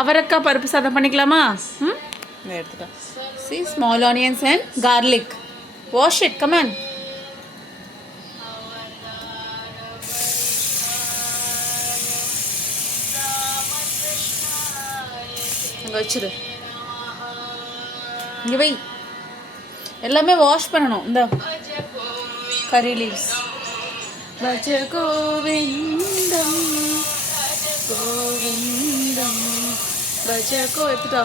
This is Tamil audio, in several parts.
அவரைக்காய் பருப்பு சாதம் பண்ணிக்கலாமா? எடுத்துட்டோம். See, small onions and garlic. Wash it, come on. அங்கே வச்சிரு. இங்கே வை. எல்லாமே வாஷ் பண்ணணும். இந்த கறி லீவ்ஸ். பஜ கோவிந்தம் கோவிந்தம் பஜ எடுத்துட்டா.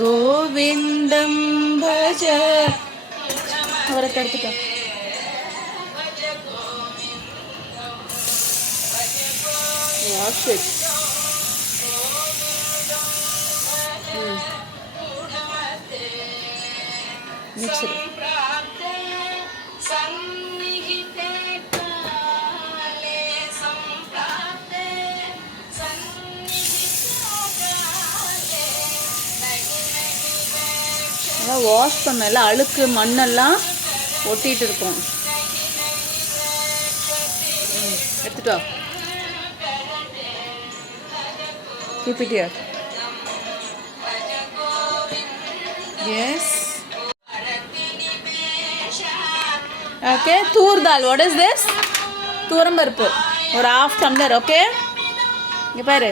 கோவிந்தம் பஜ அவரை எடுத்துட்டா. Wash it. மிக்சர் வாஷ் பண்ண எல்லாம் அழுக்கு மண்ணெல்லாம் ஒட்டிகிட்டு இருக்கும். எடுத்துட்டா. keep it here. Yes. Okay, tur dal. What is this? தூரம் பருப்பு ஒரு half tumbler. ஓகே, இங்கே பாரு.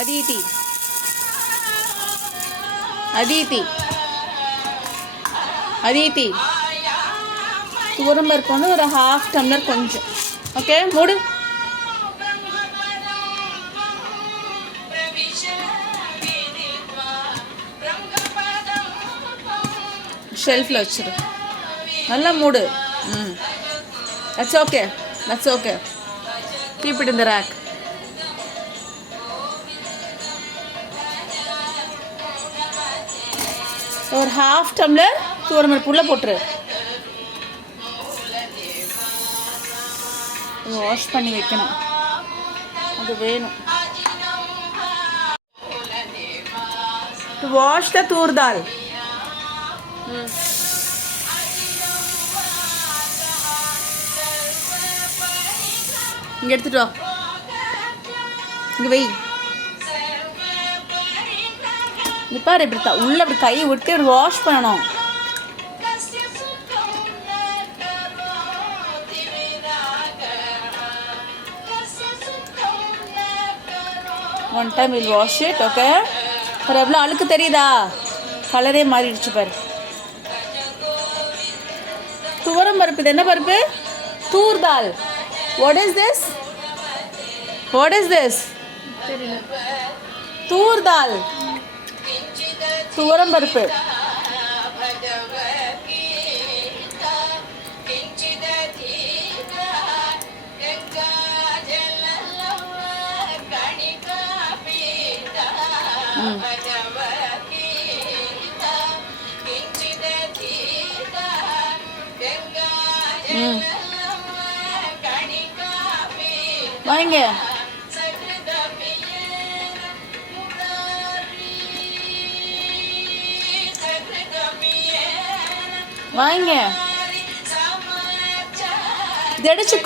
அதித்தி அதித்தி அதித்தி தூரம் பருப்பு வந்து ஒரு half tumbler கொஞ்சம். ஓகே, மூடு. ஷெல்ஃபில் வச்சிரு. நல்லா மூடு. That's okay. That's okay. Keep it in the rack. ஒரு half tumbler தூரம்பருப்பு உள்ள போட்டுரு. வாஷ் பண்ணி வைக்கணும், அது வேணும். To wash the tur dal. இங்கே எடுத்துட்டு வா. இங்கே வை. இப்போ இப்படி உள்ள இப்படி கை விட்டு இப்படி வாஷ் பண்ணணும். One time will wash it. Okay, அப்புறம் எவ்வளோ அழுக்கு தெரியுதா? கலரே மாறிடுச்சு பாரு. துவரம் பருப்பு. இது என்ன பருப்பு? தூர் தால். What is this? What is this? தூர் தால். துவரம் பருப்பு. வாங்க. வாங்க. இது எடுத்து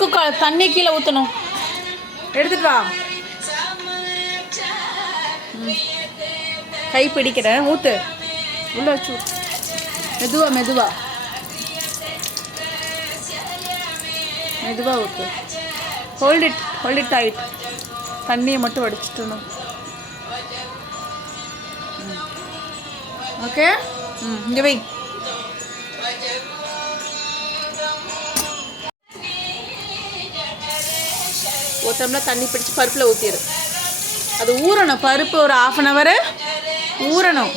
தண்ணி கீழே ஊற்றணும். எடுத்துட்டு வா. கை பிடிக்கிறேன். ஊற்று. உள்ள வச்சு மெதுவா மெதுவா மெதுவா ஊற்று. Hold it tight. தண்ணியை மட்டும் வடிச்சிட்டணும். ஓகே, இங்கே வை. ஒரு டம்ளர் தண்ணி பிடிச்சி பருப்பில் ஊற்றிடு. அது ஊறணும். பருப்பு ஒரு 1/2 hour ஊறணும்.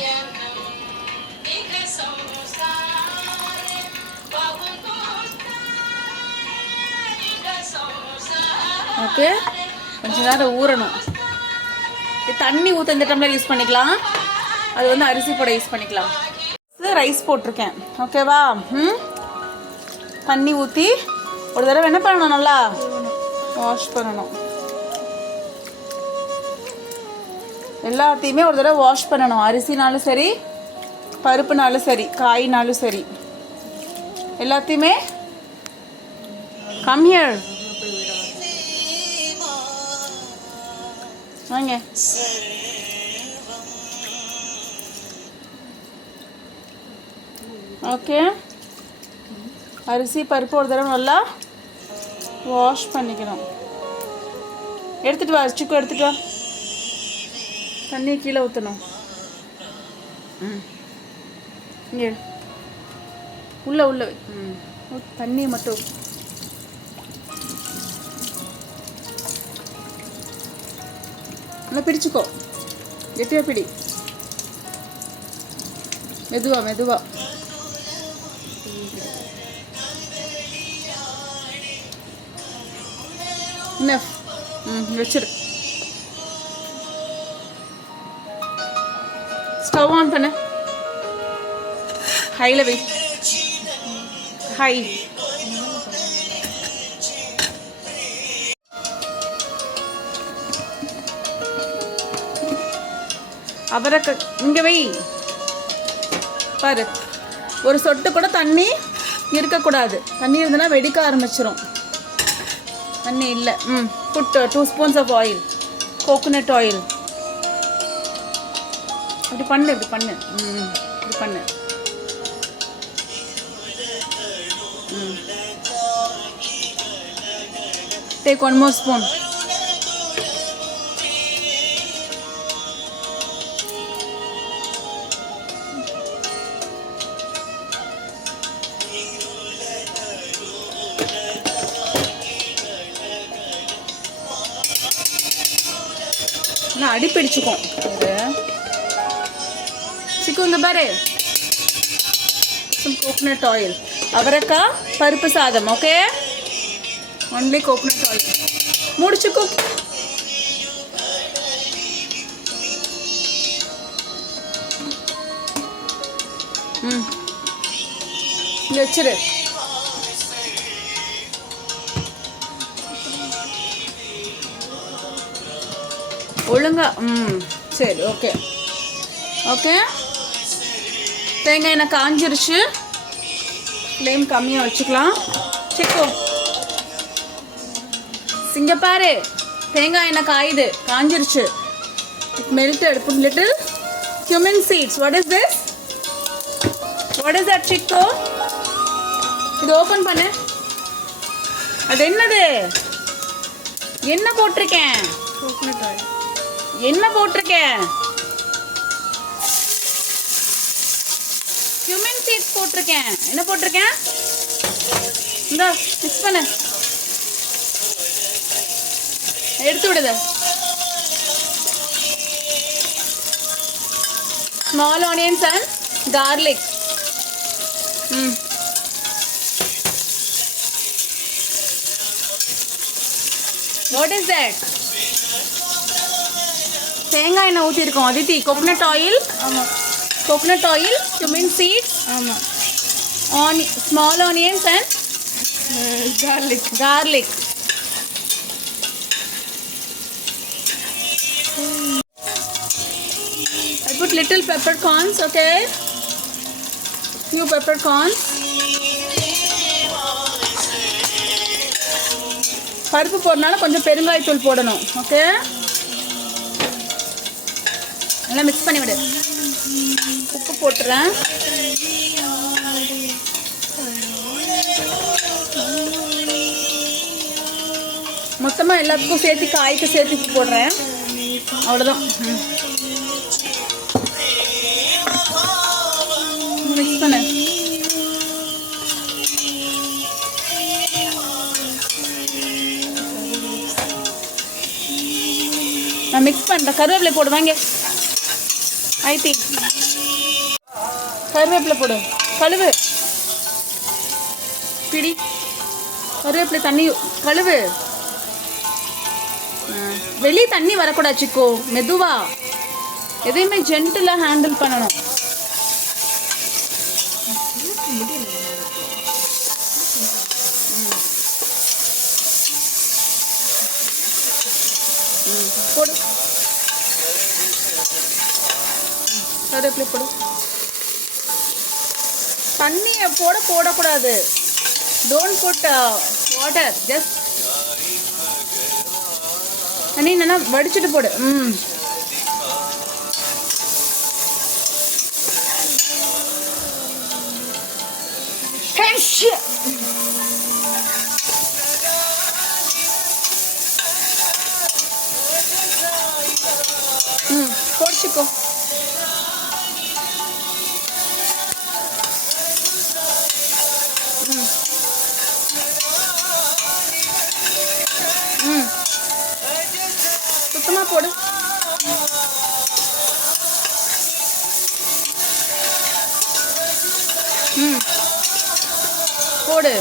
ஓகே, கொஞ்ச நேரம் ஊறணும். தண்ணி ஊற்ற இந்த டம்ளர் யூஸ் பண்ணிக்கலாம். அது வந்து அரிசி போட யூஸ் பண்ணிக்கலாம். ரைஸ் போட்டிருக்கேன். ஓகேவா? தண்ணி ஊற்றி ஒரு தடவை என்ன பண்ணணும்? நல்லா வாஷ் பண்ணணும். எல்லாத்தையுமே ஒரு தடவை வாஷ் பண்ணணும். அரிசினாலும் சரி, பருப்புனாலும் சரி, காயினாலும் சரி, எல்லாத்தையுமே. Come here. வாங்க. ஓகே, அரிசி பருப்பு ஒரு தடவை நல்லா வாஷ் பண்ணிக்கணும். எடுத்துகிட்டு வா சிக்கு, எடுத்துகிட்டு வா. தண்ணியை கீழே ஊற்றணும். இங்கே உள்ளே உள்ளே தண்ணி மட்டும். நல்லா பிடிச்சிக்கோ, கெட்டியாக பிடி. மெதுவா மெதுவா. இனஃப். வச்சிரு. ஸ்டவ் ஆன் பண்ணு. ஹையில் வை. ஹை. அவரைக்காய் இங்கே வை. பாரு, ஒரு சொட்டு கூட தண்ணி இருக்கக்கூடாது. தண்ணி இருந்ததுன்னா வெடிக்க ஆரம்பிச்சிடும். தண்ணி இல்லை. Put 2 spoons of oil, coconut oil. இப்படி பண்ணு, இப்படி பண்ணு. இப்படி பண்ணு. Take 1 more spoon. நான் அடிப்பிடிச்சுக்கோம். சிக்குங்க பாரு. Coconut oil. அவரைக்காய் பருப்பு சாதம். Okay, only coconut oil. முடிச்சுக்கோ. இங்கே வச்சிரு. ஒழுங்கா. சரி, ஓகே ஓகே. தேங்காய் எண்ணெய் காஞ்சிருச்சு. ஃப்ளேம் கம்மியாக வச்சுக்கலாம். சிக்கோ சிங்க பாரு, தேங்காய் எண்ணெய் காயுது, காஞ்சிருச்சு. Melted. put little cumin seeds. what is this? what is that Chicco? இது ஓப்பன் பண்ணு. அது என்னது? என்ன போட்டிருக்கேன்? Coconut oil. என்ன போட்டிருக்கேன்? cumin seeds போட்டிருக்கேன். என்ன போட்டிருக்கேன்? இந்த மிக்ஸ் பண்ணு. எடுத்து விடுது. Small onions and garlic. What is that? தேங்காய் எண்ணெய் ஊற்றிருக்கோம் அதித்தி. Coconut oil. ஆமாம், கோகோனட் ஆயில், cumin seeds. ஆமாம், small onions and garlic. I put little peppercorns. okay, few peppercorns. பருப்பு போடுறதுனால கொஞ்சம் பெருங்காயத்தூள் போடணும். ஓகே, நல்லா மிக்ஸ் பண்ணி விடு. உப்பு போட்டுறேன். மொத்தமாக எல்லாத்துக்கும் சேர்த்து, காய்க்கு சேர்த்து உப்பு போடுறேன். அவ்வளோதான். மிக்ஸ் பண்ணு. நான் மிக்ஸ் பண்ணுறேன். கருவேப்பிலை போடுவாங்க. ஐடி கருவேப்பிலை போடு. கழுவு, பிடி. கருவேப்பிலை தண்ணி கழுவு. வெளியே தண்ணி வரக்கூடாது சிக்கோ. மெதுவா எதையுமே ஜென்டிலாக ஹேண்டில் பண்ணணும். போடு. கருவேப்பிலை போடு. தண்ணியை போடக்கூடாது. Don't put water. ஜஸ்ட் நீ என்னன்னா வடிச்சிட்டு போடு. போடுச்சுக்கோ. சுத்தமாக போடு. போடு.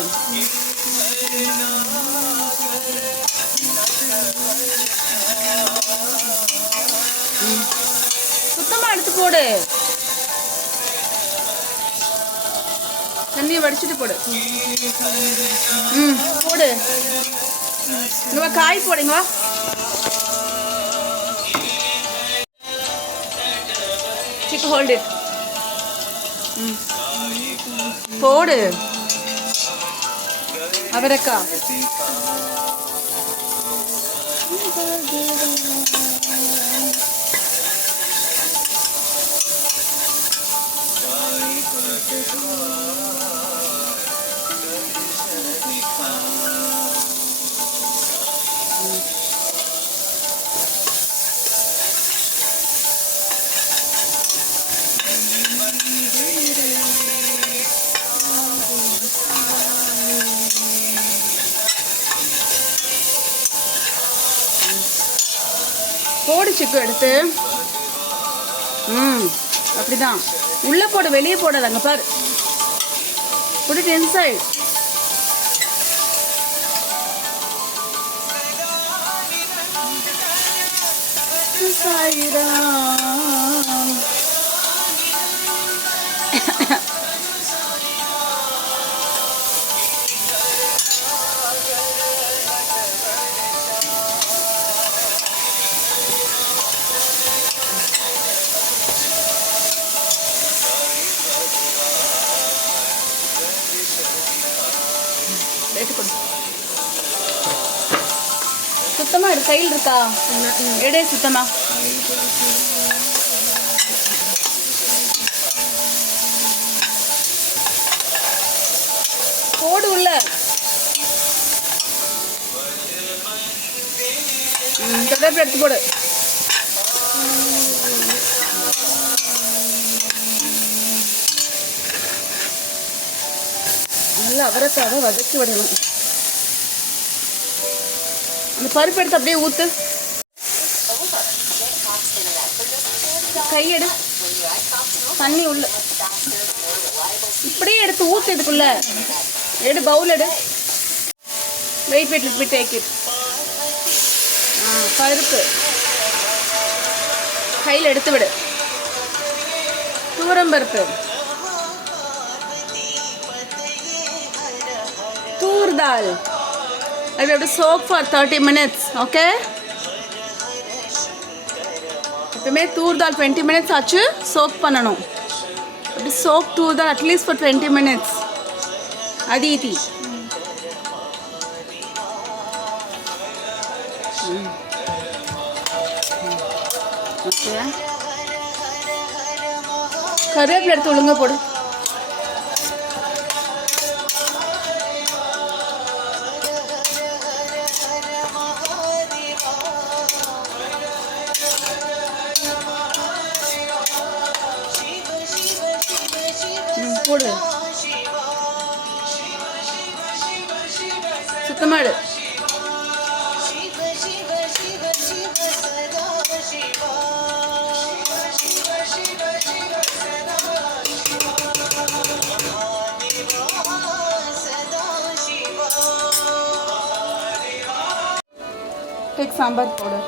சுத்தமாக எடுத்து போடு. தண்ணியை வடிச்சிட்டு போடு. போடு. இங்க காய் போடுங்க. சிக்கு ஹோல்டு. போடு. அவரைக்காய். போடு சிக்கு எடுத்து. அப்படிதான் உள்ள போடு, வெளியே போடாது. அங்க பாரு. Put it inside. சுத்தமா இருக்கு. கையில் இருக்கா? எடே சுத்தமா. போடு உள்ள. கருவேப்பிலை எடுத்து போடு. நல்லா அவரைக்காவை வதக்கி விடணும். அந்த பருப்பு எடுத்து அப்படியே ஊத்து. கையெடு. தண்ணி உள்ள இப்படியே எடுத்து ஊத்து. இதுக்குள்ள எடு. பவுல் எடு. Wait wait lid take it. பருப்பு கையில் எடுத்து விடு. துவரம்பருப்பு, தூர் தால். I have to soak for 30 minutes. Okay? எப்பவுமே தூர் தால் 20 minutes ஆச்சு soak பண்ணணும். அப்படி soak தூர் தால் at least for 20 minutes. aditi. Okay. கருவேப்பிலை எடுத்து ஒழுங்கா போடு. போடு. சுத்தமாடு. Take sambar powder.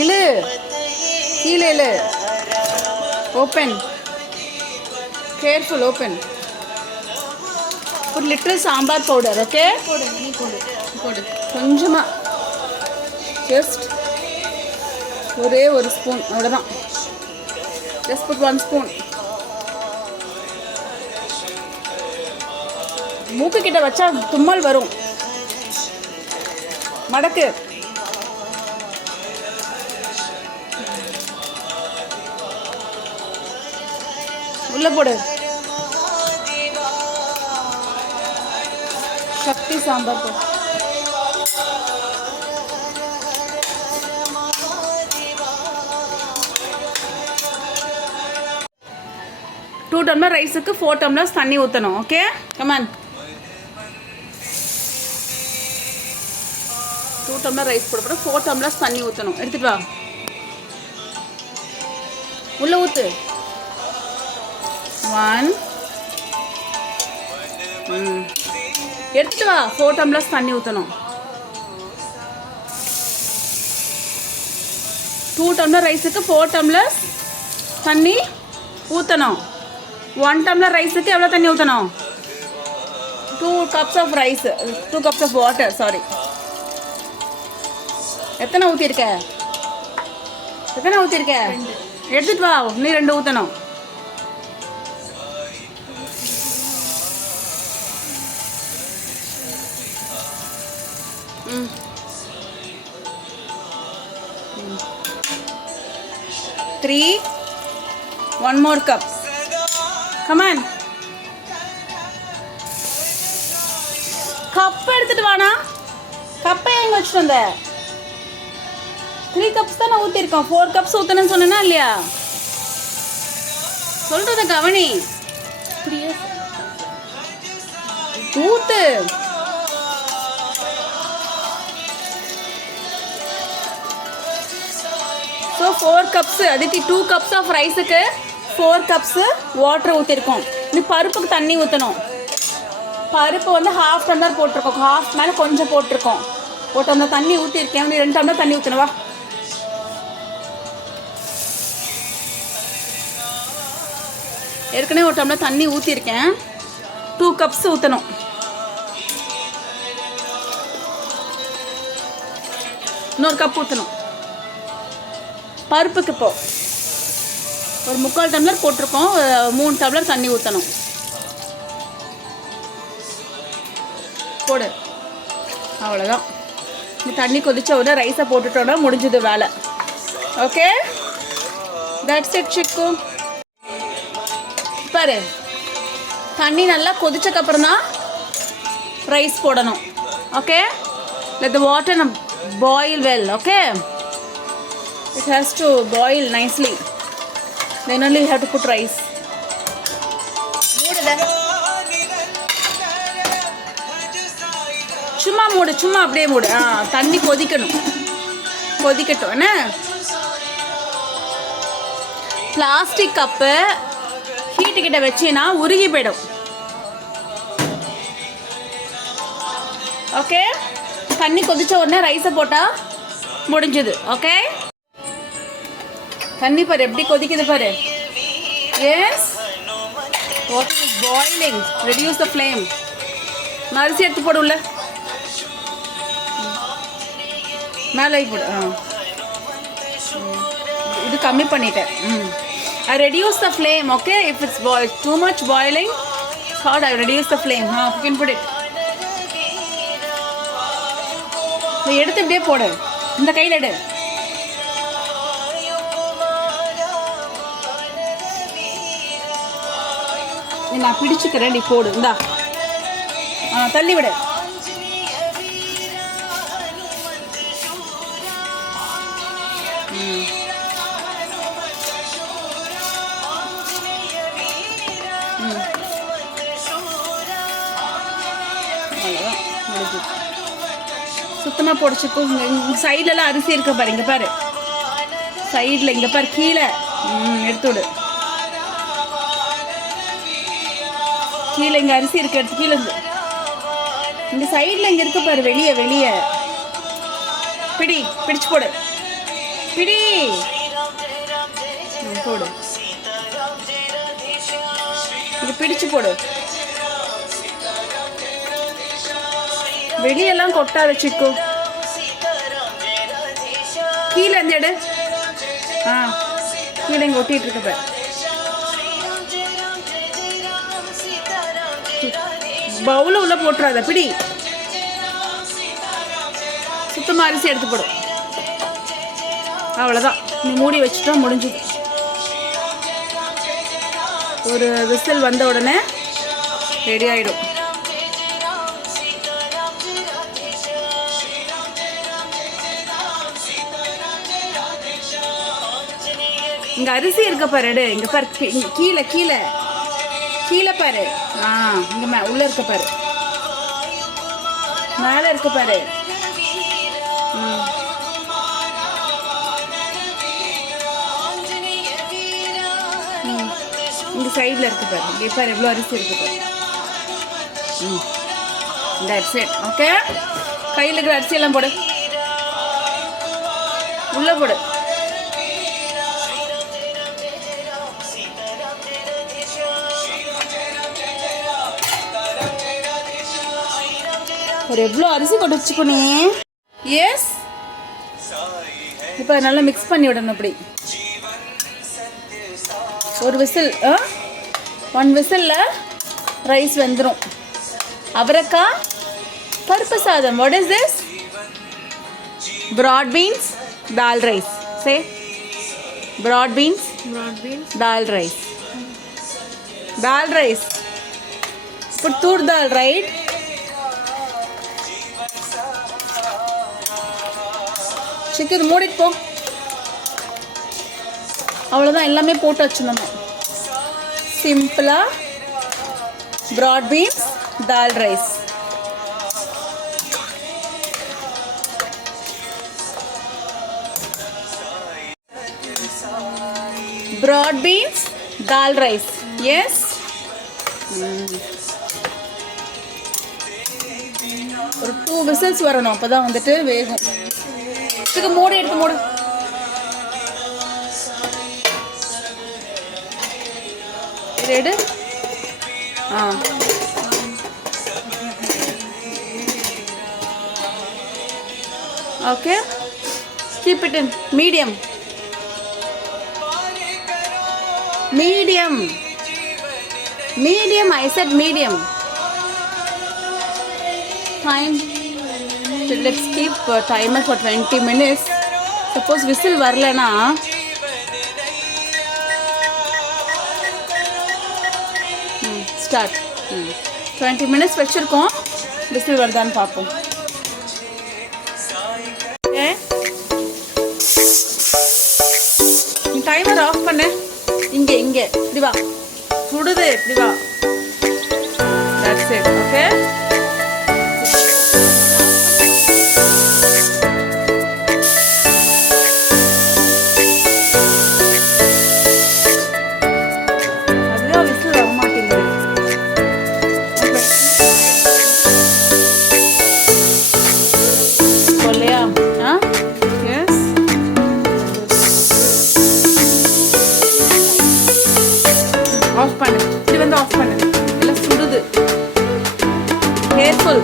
இழு. கீழே இழு. Open. Careful, open. Put little sambar powder, okay? போடு. நீ போடு. போடு. கொஞ்சமா. Just ஒரே ஒரு ஸ்பூன் அவ்வளோதான். Just put 1 spoon. மூக்கு கிட்ட வச்சா தும்மல் வரும். மடக்கு. உள்ள போடு. சக்தி சாம்பார் போடு. டூ டம்ளர் ரைஸுக்கு 4 டம்ளர்ஸ் தண்ணி ஊற்றணும். Okay come on. 2 டம்ளர் ரைஸ் போட போட 4 டம்ளர்ஸ் தண்ணி ஊற்றணும். எடுத்துட்டு வா. உள்ள ஊற்று. 1 எடுத்துட்டு வா. 4 டம்ளர்ஸ் தண்ணி ஊற்றணும். 2 டம்ளர் ரைஸுக்கு 4 டம்ளர்ஸ் தண்ணி ஊற்றணும். 1 டம்ளர் ரைஸுக்கு எவ்வளோ தண்ணி ஊற்றணும்? 2 cups of rice, 2 cups of water. Sorry, எத்தனை ஊற்றிருக்க? எடுத்துட்டு வா. நீ 2 ஊற்றணும். ம் 3 1 more cup. Come on. Cup எடுத்துட்டு வானா. கப்பை எங்க வச்சுட்டு வந்த? 3 cups தான் நான் ஊற்றிருக்கோம். 4 cups ஊற்றணும்னு சொன்னா இல்லையா? சொல்றத கவனி. ஊத்து. ஸோ 4 cups, அதுக்கு 2 cups ஆஃப் ரைஸுக்கு 4 cups வாட்டர் ஊற்றிருக்கோம். நீ பருப்புக்கு தண்ணி ஊற்றணும். பருப்பு வந்து 1/2 டம்ளர் போட்டிருக்கோம். 1/2 மேலே கொஞ்சம் போட்டிருக்கோம். 1 டம்ளர் தண்ணி ஊற்றிருக்கேன். நீ 2 டம்ளர் தண்ணி ஊற்றணுவா. ஏற்கனவே 1 டம்ளர் தண்ணி ஊற்றிருக்கேன். 2 cups ஊற்றணும். இன்னொரு கப் ஊற்றணும். பருப்புக்கு இப்போ ஒரு 3/4 டம்ளர் போட்டிருக்கோம். 3 டம்ளர் தண்ணி ஊற்றணும். போடு. அவ்வளோதான். இந்த தண்ணி கொதிச்ச உடனே ரைஸை போட்டுட்டோன்னா முடிஞ்சது வேலை. ஓகே, தட்ஸ் இட் சிக்கு. பாரு, தண்ணி நல்லா கொதிச்சக்கப்புறம் தான் ரைஸ் போடணும். Okay, let the water boil well. Okay, it has to boil nicely, then only we have to put rice. சும்மா மூடு, சும்மா அப்படியே மூடு. தண்ணி கொதிக்கட்டும். என்ன பிளாஸ்டிக் கப்பு ஹீட்டு கிட்ட வச்சினா உருகி போயிடும். ஓகே, தண்ணி கொதிச்ச உடனே ரைஸை போட்டா முடிஞ்சது. ஓகே, தண்ணி பாரு எப்படி கொதிக்குது பாரு. Yes, water is boiling. Reduce the flame. அரிசி எடுத்து போடு. உள்ள மேலே போடு. இது கம்மி பண்ணிட்டேன். I reduce the flame. Okay, if it's too much boiling hot, I reduce the flame. You can put it. இதை எடுத்து இப்படியே போடு. இந்த கையில் எடு. நான் பிடிச்சுக்கிறேன். நீ போடு. இந்தா, தள்ளி விடு. சுத்தமாக போடிச்சுக்கும். சைட்லலாம் அரிசி இருக்க பாரு. இங்கே பாரு, சைடில் இங்கே பாரு, கீழே எடுத்து விடு. கீழே இங்கே அரிசி இருக்க எடுத்து கீழே இங்கே சைடில் இங்கே இருக்க பாரு. வெளியே பிடிச்சு போடு. பிடி போடு. இது பிடிச்சு போடு. வெளியெல்லாம் கொட்டா வச்சுக்கோ. கீழே இந்த எடு. கீழே இங்கே ஒட்டிட்டு இருக்க. பவுல உள்ள போட்டுறாத. பிடி. சுத்தமாக அரிசி எடுத்து போடு. அவ்வளோதான், நீ மூடி வச்சுட்டா முடிஞ்சுது. ஒரு விசில் வந்த உடனே ரெடி ஆகிடும். இங்கே அரிசி இருக்க பாரு, எடு. இங்கே பாரு, கீழே கீழே கீழே பாரு. இங்கே உள்ளே இருக்க பாரு, மேலே இருக்க பாரு. இங்கே சைடில் இருக்கு பாரு. இங்கே பாரு எவ்வளோ அரிசி இருக்கு பாரு. That's it. ஓகே, கையில் இருக்கிற அரிசியெல்லாம் போடு, உள்ளே போடு. ஒரு எவ்வளோ அரிசி கொண்டு வச்சுக்கணே. எஸ், இப்போ நல்லா மிக்ஸ் பண்ணி விடணும். அப்படி ஒரு விசில், 1 விசிலில் ரைஸ் வெந்துடும். அவரைக்காய் பருப்பு சாதம். What is this? broad beans dal rice. Say broad beans dal rice. Dal rice. Put tur dal, right? Chicken மூடிட்டு போ. அவ்வளோதான், எல்லாமே போட்டு வச்சு நம்ம சிம்பிளாக broad beans dal rice. broad beans dal rice. Yes. ஒரு 2 விசில்ஸ் வரணும், அப்போ தான் வந்துட்டு வேகும். இதுக்கு மூடி எடுத்து மூடு. Ready? Okay, keep it in medium. Medium, I said medium. Time. So let's keep timer for 20 minutes. Suppose whistle வரலனா start. 20 minutes வச்சிருக்கோம். whistle வருதான்னு பார்ப்போம். ஓகே, நீ டைமர் ஆஃப் பண்ணு. இங்கே இப்படி வா, சுடுது, இப்படி வா. That's it. Okay. அதுதான் விசில் வர மாட்டேங்குது. சொல்லையா? எஸ். ஆஃப் பண்ணு, இது வந்து ஆஃப் பண்ணு. எல்லாம் சுடுது. கேர்ஃபுல்.